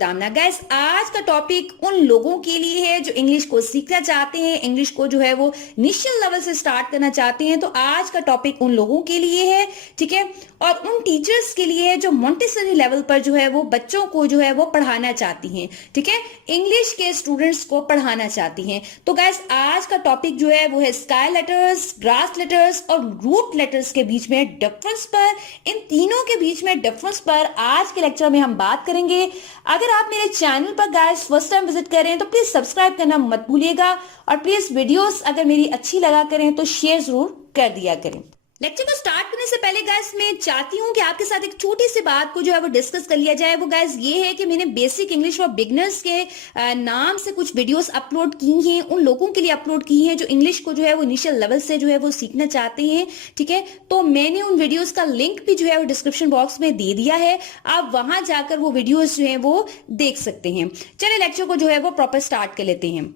विदामना। Guys आज का topic उन लोगों के लिए है जो इंग्लिश को सीखना चाहते हैं, इंग्लिश को जो है वो इनिशियल लेवल से स्टार्ट करना चाहते हैं। तो आज का टॉपिक उन लोगों के लिए है, ठीक है, और उन टीचर्स के लिए है जो मोंटेसरी लेवल पर जो है वो बच्चों को जो है वो पढ़ाना चाहती हैं, ठीक है, इंग्लिश के स्टूडेंट्स को पढ़ाना चाहती हैं। तो गाइस आज का टॉपिक जो है वो है स्काई लेटर्स, ग्रास लेटर्स और रूट लेटर्स के बीच में डिफरेंस पर, इन तीनों के बीच में डिफरेंस पर आज के लेक्चर में हम बात करेंगे। अगर आप मेरे चैनल पर गाइस फर्स्ट टाइम विजिट कर रहे हैं तो प्लीज सब्सक्राइब करना मत भूलिएगा और प्लीज वीडियोस अगर मेरी अच्छी लगा करें तो शेयर जरूर कर दिया करें। लेक्चर को स्टार्ट करने से पहले गाइस मैं चाहती हूँ कि आपके साथ एक छोटी सी बात को जो है वो डिस्कस कर लिया जाए। वो गाइस ये है कि मैंने बेसिक इंग्लिश फॉर बिगनर्स के नाम से कुछ वीडियोस अपलोड की हैं, उन लोगों के लिए अपलोड की हैं जो इंग्लिश को जो है वो इनिशियल लेवल से जो है वो सीखना चाहते हैं, ठीक है। तो मैंने उन वीडियोस का लिंक भी जो है वो डिस्क्रिप्शन बॉक्स में दे दिया है, आप वहां जाकर वो वीडियोस जो है वो देख सकते हैं। चलिए लेक्चर को जो है वो प्रॉपर स्टार्ट कर लेते हैं।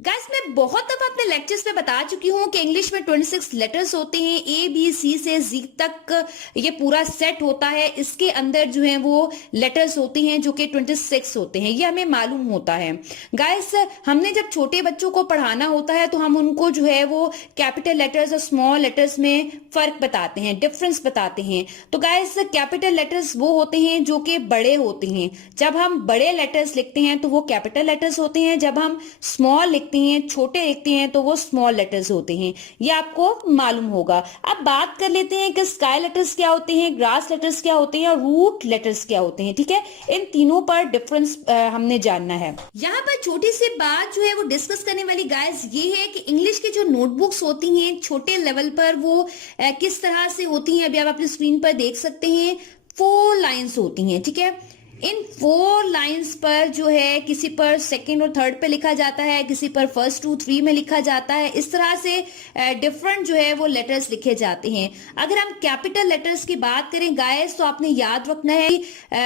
गाइस मैं बहुत दफा अपने लेक्चर्स में बता चुकी हूँ कि इंग्लिश में 26 लेटर्स होते हैं, ए बी सी से जी तक ये पूरा सेट होता है। इसके अंदर जो है वो लेटर्स होते हैं जो कि 26 होते हैं, ये हमें मालूम होता है। गाइस हमने जब छोटे बच्चों को पढ़ाना होता है तो हम उनको जो है वो कैपिटल लेटर्स और स्मॉल लेटर्स में फर्क बताते हैं, डिफरेंस बताते हैं। तो गाइस कैपिटल लेटर्स वो होते हैं जो कि बड़े होते हैं, जब हम बड़े लेटर्स लिखते हैं तो वो कैपिटल लेटर्स होते हैं, जब हम स्मॉल लिखते हैं, छोटे लिखते हैं तो वो स्मॉल लेटर्स होते हैं, ये आपको मालूम होगा। अब बात कर लेते हैं कि स्काई लेटर्स क्या होते हैं, ग्रास लेटर्स क्या होते हैं और रूट लेटर्स क्या होते हैं, ठीक है। इन तीनों पर डिफरेंस हमने जानना है। यहाँ पर छोटी सी बात जो है वो डिस्कस करने वाली गाइस ये है कि इंग्लिश की जो नोटबुक्स होती हैं छोटे लेवल पर वो किस तरह से होती हैं, अभी आप अपनी स्क्रीन पर देख सकते हैं। 4 लाइन्स होती हैं, ठीक है। इन 4 लाइंस पर जो है किसी पर सेकंड और थर्ड पे लिखा जाता है, किसी पर फर्स्ट 2 3 में लिखा जाता है। इस तरह से डिफरेंट जो है वो लेटर्स लिखे जाते हैं। अगर हम कैपिटल लेटर्स की बात करें गाइस तो आपने याद रखना है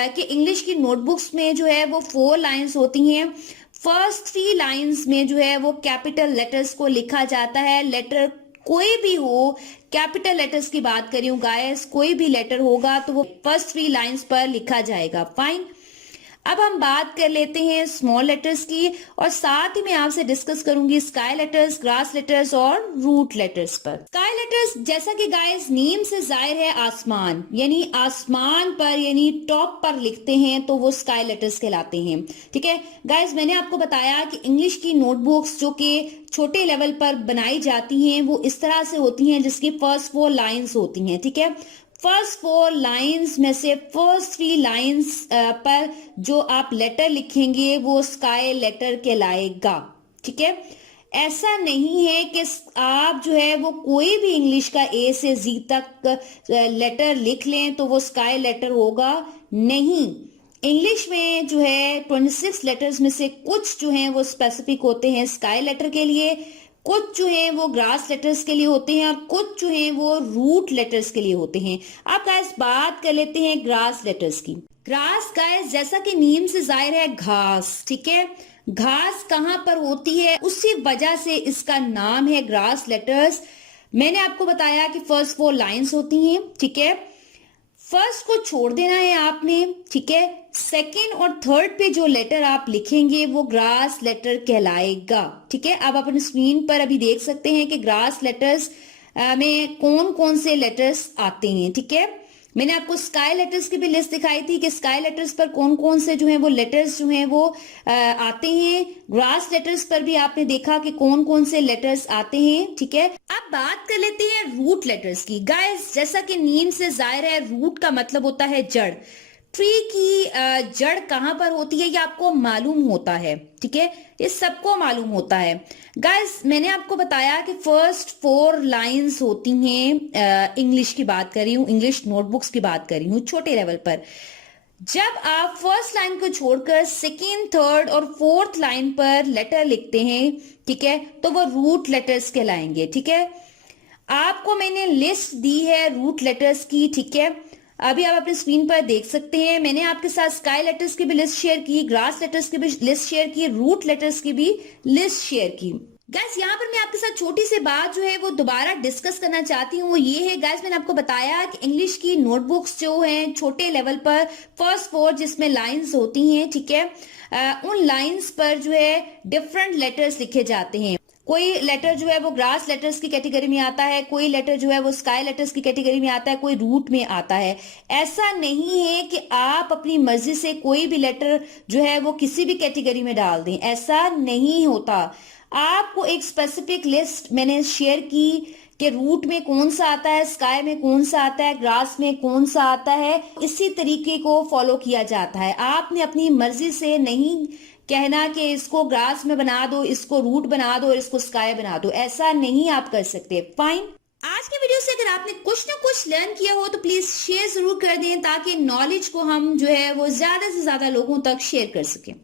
कि इंग्लिश की नोटबुक्स में जो है वो 4 लाइंस होती हैं। फर्स्ट 3 लाइंस में जो है वो कैपिटल लेटर्स को लिखा जाता है। लेटर कोई भी हो, कैपिटल लेटर्स की बात करी हूं गाइस, कोई भी लेटर होगा तो वो फर्स्ट 3 लाइंस पर लिखा जाएगा। फाइन। अब हम बात कर लेते हैं स्मॉल लेटर्स की और साथ ही मैं आपसे डिस्कस करूंगी स्काई लेटर्स, ग्रास लेटर्स और रूट लेटर्स पर। स्काई लेटर्स जैसा कि गाइस नेम से जाहिर है आसमान, यानी आसमान पर यानी टॉप पर लिखते हैं तो वो स्काई लेटर्स कहलाते हैं, ठीक है। गाइस मैंने आपको बताया कि इंग्लिश की नोटबुक्स जो कि छोटे लेवल पर बनाई जाती हैं वो इस तरह से होती हैं जिसकी फर्स्ट 4 लाइंस होती हैं, ठीक है। फर्स्ट 4 लाइंस में से फर्स्ट 3 लाइंस पर जो आप लेटर लिखेंगे वो स्काई लेटर कहलाएगा, ठीक है। ऐसा नहीं है कि आप जो है वो कोई भी इंग्लिश का ए से जी तक लेटर लिख लें तो वो स्काई लेटर होगा, नहीं। इंग्लिश में जो है 26 लेटर्स में से कुछ जो हैं वो स्पेसिफिक होते हैं स्काई लेटर के लिए, कुछ जो हैं वो ग्रास लेटर्स के लिए होते हैं और कुछ जो हैं वो रूट लेटर्स के लिए होते हैं। अब गाइस बात कर लेते हैं ग्रास लेटर्स की। ग्रास गाइस जैसा कि नेम से जाहिर है घास, ठीक है। घास कहां पर होती है उसी वजह से इसका नाम है ग्रास लेटर्स। मैंने आपको बताया कि फर्स्ट 4 लाइंस होती हैं, ठीक है। फर्स्ट को छोड़ देना है आपने, ठीक है। सेकेंड और थर्ड पे जो लेटर आप लिखेंगे वो ग्रास लेटर कहलाएगा, ठीक है। आप अपनी स्क्रीन पर अभी देख सकते हैं कि ग्रास लेटर्स में कौन कौन से लेटर्स आते हैं, ठीक है। मैंने आपको स्काई लेटर्स की भी लिस्ट दिखाई थी कि स्काई लेटर्स पर कौन कौन से जो है वो लेटर्स जो हैं वो आते हैं। ग्रास लेटर्स पर भी आपने देखा कि कौन कौन से लेटर्स आते हैं, ठीक है। अब बात कर लेते हैं रूट लेटर्स की। गाइस जैसा कि नेम से जाहिर है रूट का मतलब होता है जड़। ट्री की जड़ कहां पर होती है ये आपको मालूम होता है, ठीक है, ये सबको मालूम होता है। गाइस मैंने आपको बताया कि फर्स्ट 4 लाइंस होती हैं, इंग्लिश की बात कर रही हूँ, इंग्लिश नोटबुक्स की बात कर रही हूँ छोटे लेवल पर। जब आप फर्स्ट लाइन को छोड़कर सेकेंड, थर्ड और फोर्थ लाइन पर लेटर लिखते हैं, ठीक है, तो वो रूट लेटर्स कहलाएंगे, ठीक है। आपको मैंने लिस्ट दी है रूट लेटर्स की, ठीक है। अभी आप अपनी स्क्रीन पर देख सकते हैं मैंने आपके साथ स्काई लेटर्स की भी लिस्ट शेयर की, ग्रास लेटर्स की भी लिस्ट शेयर की, रूट लेटर्स की भी लिस्ट शेयर की। गैस यहाँ पर मैं आपके साथ छोटी सी बात जो है वो दोबारा डिस्कस करना चाहती हूँ, वो ये है गैस, मैंने आपको बताया कि इंग्लिश की नोटबुक्स जो हैं छोटे लेवल पर फर्स्ट फोर जिसमें लाइंस होती हैं, ठीक है, उन लाइंस पर जो है डिफरेंट लेटर्स लिखे जाते हैं। कोई लेटर जो है वो ग्रास लेटर्स की कैटेगरी में आता है, कोई लेटर जो है वो स्काई लेटर्स की कैटेगरी में आता है, कोई रूट में आता है। ऐसा नहीं है कि आप अपनी मर्जी से कोई भी लेटर जो है वो किसी भी कैटेगरी में डाल दें, ऐसा नहीं होता। आपको एक स्पेसिफिक लिस्ट मैंने शेयर की कि रूट में कौन सा आता है, स्काई में कौन सा आता है, ग्रास में कौन सा आता है, इसी तरीके को फॉलो किया जाता है। आपने अपनी मर्जी से नहीं कहना कि इसको ग्रास में बना दो, इसको रूट बना दो और इसको स्काई बना दो, ऐसा नहीं आप कर सकते। फाइन। आज के वीडियो से अगर आपने कुछ ना कुछ लर्न किया हो तो प्लीज शेयर जरूर कर दें ताकि नॉलेज को हम जो है वो ज्यादा से ज्यादा लोगों तक शेयर कर सकें।